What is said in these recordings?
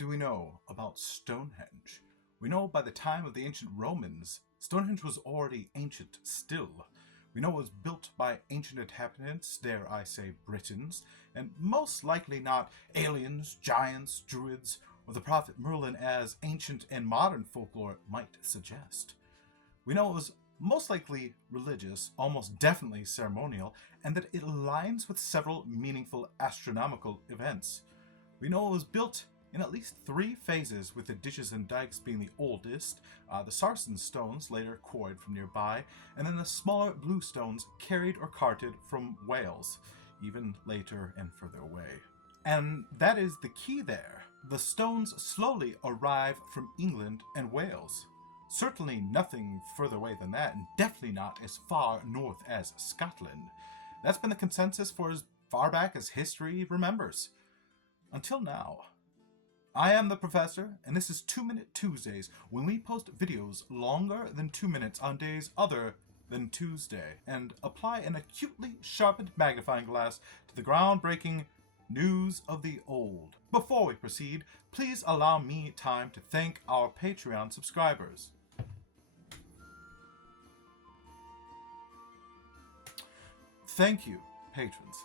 do we know about Stonehenge? We know by the time of the ancient Romans, Stonehenge was already ancient still. We know it was built by ancient inhabitants, dare I say Britons, and most likely not aliens, giants, druids, or the prophet Merlin as ancient and modern folklore might suggest. We know it was most likely religious, almost definitely ceremonial, and that it aligns with several meaningful astronomical events. We know it was built in at least 3 phases, with the ditches and dikes being the oldest, the sarsen stones later quarried from nearby, and then the smaller blue stones carried or carted from Wales, even later and further away. And that is the key there. The stones slowly arrive from England and Wales. Certainly nothing further away than that, and definitely not as far north as Scotland. That's been the consensus for as far back as history remembers. Until now. I am the Professor, and this is 2 Minute Tuesdays, when we post videos longer than 2 minutes on days other than Tuesday, and apply an acutely sharpened magnifying glass to the groundbreaking news of the old. Before we proceed, please allow me time to thank our Patreon subscribers. Thank you, patrons.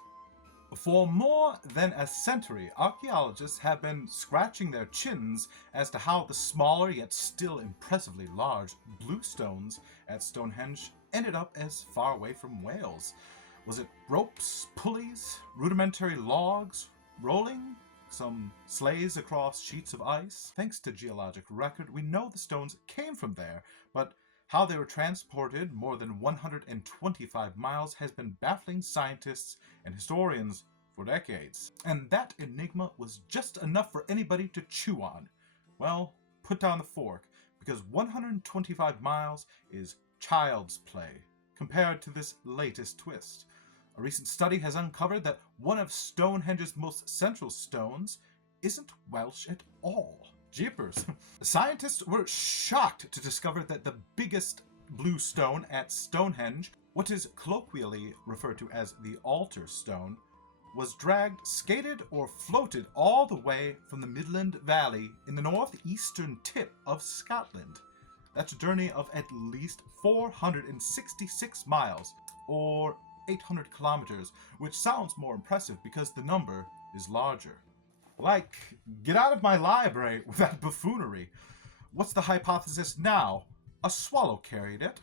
For more than a century, archaeologists have been scratching their chins as to how the smaller yet still impressively large blue stones at Stonehenge ended up as far away from Wales. Was it ropes, pulleys, rudimentary logs, rolling, some sleighs across sheets of ice? Thanks to geologic record, we know the stones came from there, but how they were transported more than 125 miles has been baffling scientists and historians for decades. And that enigma was just enough for anybody to chew on. Well, put down the fork, because 125 miles is child's play compared to this latest twist. A recent study has uncovered that one of Stonehenge's most central stones isn't Welsh at all. Jeepers. Scientists were shocked to discover that the biggest blue stone at Stonehenge, what is colloquially referred to as the altar stone, was dragged, skated, or floated all the way from the Midland Valley in the northeastern tip of Scotland. That's a journey of at least 466 miles, or 800 kilometers, which sounds more impressive because the number is larger. Like, get out of my library with that buffoonery. What's the hypothesis now? A swallow carried it.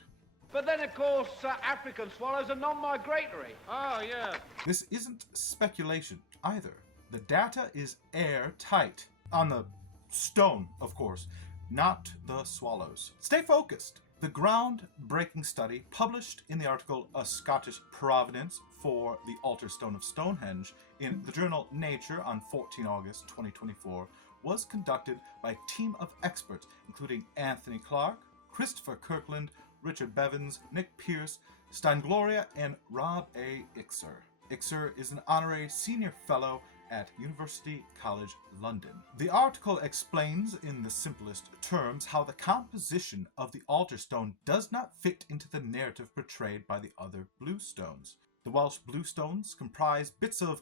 But then, of course, African swallows are non-migratory. Oh, yeah. This isn't speculation either. The data is airtight. On the stone, of course, not the swallows. Stay focused. The groundbreaking study, published in the article A Scottish Provenance for the Altar Stone of Stonehenge in the journal Nature on 14 August 2024, was conducted by a team of experts including Anthony Clark, Christopher Kirkland, Richard Bevins, Nick Pierce, Steingloria, and Rob A. Ixer. Ixer is an honorary senior fellow at University College London. The article explains in the simplest terms how the composition of the altar stone does not fit into the narrative portrayed by the other blue stones. The Welsh blue stones comprise bits of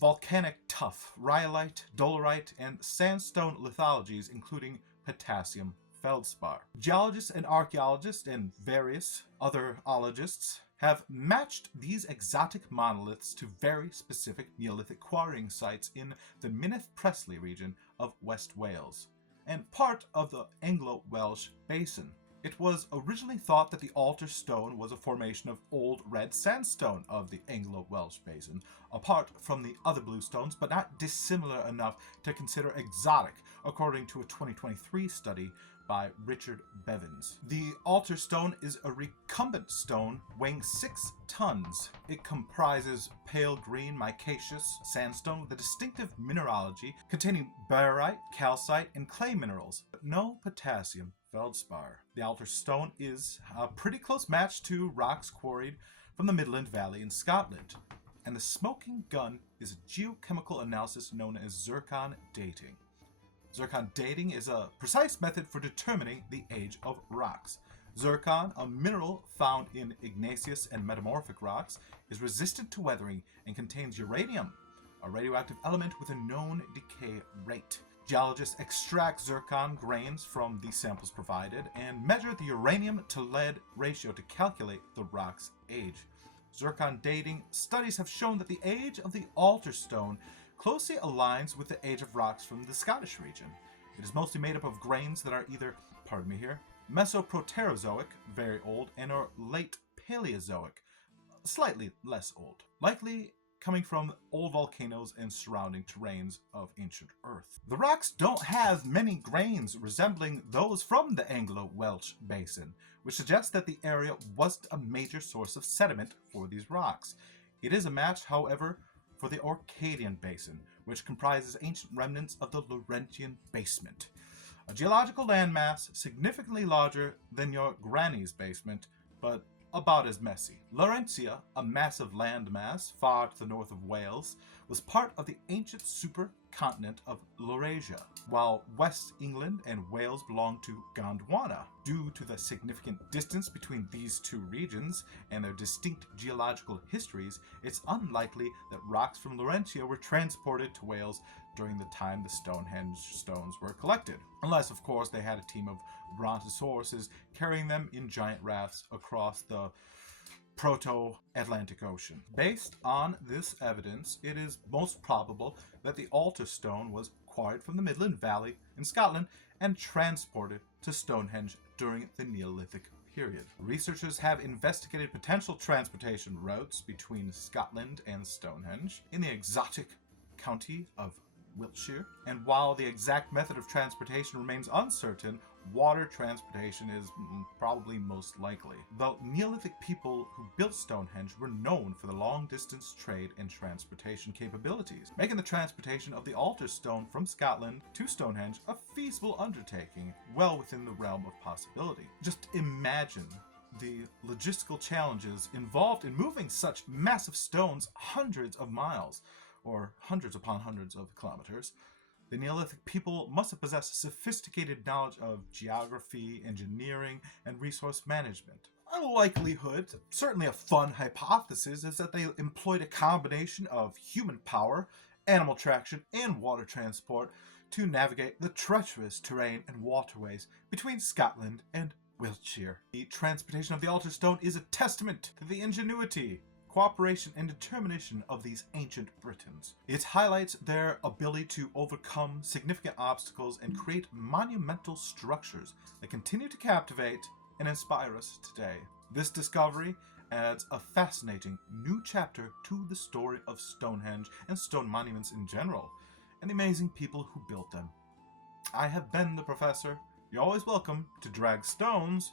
volcanic tuff, rhyolite, dolerite, and sandstone lithologies, including potassium feldspar. Geologists and archaeologists and various other ologists have matched these exotic monoliths to very specific Neolithic quarrying sites in the Mynydd-Presley region of West Wales, and part of the Anglo-Welsh Basin. It was originally thought that the altar stone was a formation of old red sandstone of the Anglo-Welsh Basin, apart from the other blue stones, but not dissimilar enough to consider exotic, according to a 2023 study by Richard Bevins. The altar stone is a recumbent stone weighing 6 tons. It comprises pale green micaceous sandstone with a distinctive mineralogy containing barite, calcite, and clay minerals, but no potassium feldspar. The altar stone is a pretty close match to rocks quarried from the Midland Valley in Scotland, and the smoking gun is a geochemical analysis known as zircon dating. Zircon dating is a precise method for determining the age of rocks. Zircon, a mineral found in igneous and metamorphic rocks, is resistant to weathering and contains uranium, a radioactive element with a known decay rate. Geologists extract zircon grains from the samples provided and measure the uranium to lead ratio to calculate the rock's age. Zircon dating studies have shown that the age of the altar stone closely aligns with the age of rocks from the Scottish region. It is mostly made up of grains that are either, pardon me here, Mesoproterozoic, very old, and or late Paleozoic, slightly less old, likely coming from old volcanoes and surrounding terrains of ancient Earth. The rocks don't have many grains resembling those from the Anglo-Welsh basin, which suggests that the area wasn't a major source of sediment for these rocks. It is a match, however, for the Orcadian basin, which comprises ancient remnants of the Laurentian basement, a geological landmass significantly larger than your granny's basement, but about as messy. Laurentia, a massive landmass far to the north of Wales, was part of the ancient supercontinent of Laurasia, while West England and Wales belonged to Gondwana. Due to the significant distance between these two regions and their distinct geological histories, it's unlikely that rocks from Laurentia were transported to Wales during the time the Stonehenge stones were collected, unless, of course, they had a team of brontosauruses carrying them in giant rafts across the Proto-Atlantic Ocean. Based on this evidence, it is most probable that the altar stone was quarried from the Midland Valley in Scotland and transported to Stonehenge during the Neolithic period. Researchers have investigated potential transportation routes between Scotland and Stonehenge in the exotic county of Wiltshire, and while the exact method of transportation remains uncertain, water transportation is probably most likely. The Neolithic people who built Stonehenge were known for the long-distance trade and transportation capabilities, making the transportation of the altar stone from Scotland to Stonehenge a feasible undertaking, well within the realm of possibility. Just imagine the logistical challenges involved in moving such massive stones hundreds of miles, or hundreds upon hundreds of kilometers. The Neolithic people must have possessed sophisticated knowledge of geography, engineering, and resource management. A likelihood, certainly a fun hypothesis, is that they employed a combination of human power, animal traction, and water transport to navigate the treacherous terrain and waterways between Scotland and Wiltshire. The transportation of the altar stone is a testament to the ingenuity, cooperation, and determination of these ancient Britons. It highlights their ability to overcome significant obstacles and create monumental structures that continue to captivate and inspire us today. This discovery adds a fascinating new chapter to the story of Stonehenge and stone monuments in general, and the amazing people who built them. I have been the Professor. You're always welcome to drag stones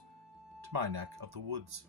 to my neck of the woods.